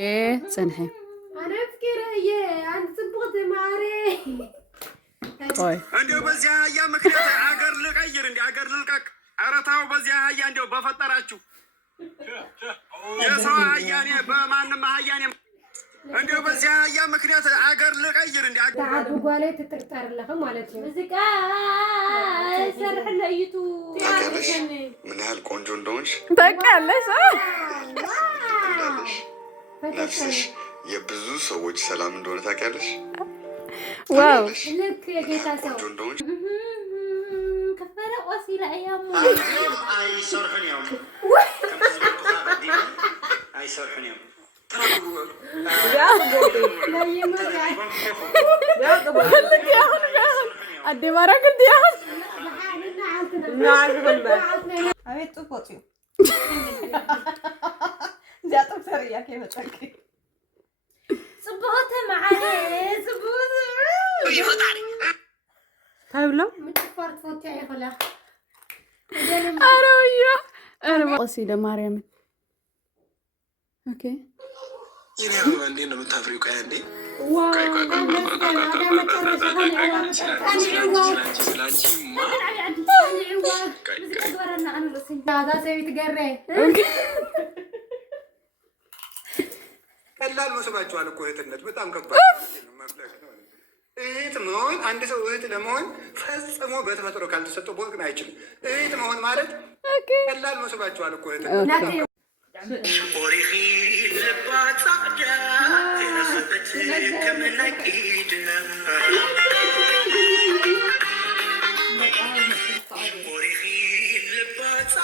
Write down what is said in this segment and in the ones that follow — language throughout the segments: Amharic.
ايه صنحي انا افكر عن صبغت معري طيب انديو بزيا يا مكنيات عقر لقير اندي عقر للقك عرتاو بزيا هيا انديو بفطراچو يا سوا هياني بمانم هياني انديو بزيا يا مكنيات عقر لقير اندي عقر تعب قالي تتقطر لكم مالتي مزيكا سرح ليتو من هالقنجو እንደሆንሽ ታውቂያለሽ ነፍስሽ የብዙ ሰዎች ሰላም እንደሆነ ታውቂያለሽ ዋው ልክ የጌታ ሰው ቆንጆ እንደሆንሽ كفاره وسيله ايام አይ ሰርحን ያው አይ ሰርحን ያው أدي مرة قلت يا أخي أبيت تفوتي جات بسرية كيف تحكي صبغت معي صبغت طيب لو متفرت فوتي يا خلا أنا وياه أنا قصيدة مريم أوكي يا بابا عندي انا متفرق قاعد عندي واو هذا سوي تقري ቀላል መስሏችኋል እኮ እህትነት በጣም ከባድ ነው። እህት መሆን አንድ ሰው እህት ለመሆን ፈጽሞ በተፈጥሮ ካልተሰጠው ቦግ ግን አይችልም። እህት መሆን ማለት ቀላል መስሏችኋል እኮ እህትነት ኦሪኺ ልባታ ተነኸበት ከመናቂድና ኦሪኺ ልባታ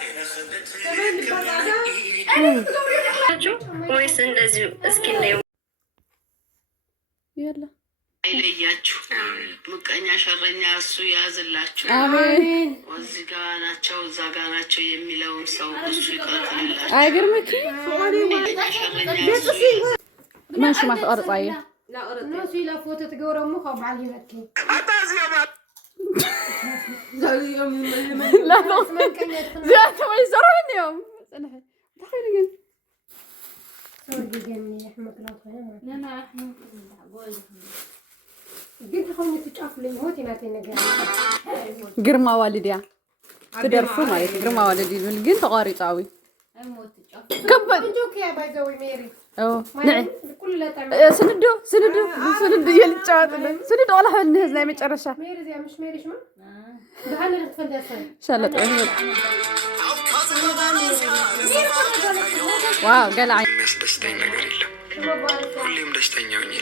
ተነኸበት ከመናቂድና ወይስ እንደዚሁ እስኪ ነው يلا አይለያችሁ ምቀኛ ሸረኛ እሱ ያዝላችሁ آمين እዚህ ጋር ናቸው እዛ ጋር ናቸው የሚለውን ሰው እሱ ይከልክልላችሁ أقرمك ምቀኛ ሸረኛ ماشي ما تقرط عيه لا أرد نسي لا فوتو تقورا مخا بعلي مكي لا لا زيادة ما يزرعوا اليوم دخيل سوري جني أحمد لا لا احنا قلت خلني تشوف لي موتي ما تنقل قرما والدي تدرفوا ما يت قرما والدي بالجن تقاري طاوي اموت تشوف كبد نجوك يا بايزوي ميري أوه نعم كل لا تعمل سندو يلي تشاطل سندو ولا حد نهز زي متعرشة ميري زي مش ميري شو بحال اللي تفندسين شالت واو قال عين የሚያስደስተኝ ነገር የለም ሁሌም ደስተኛ ሆኜ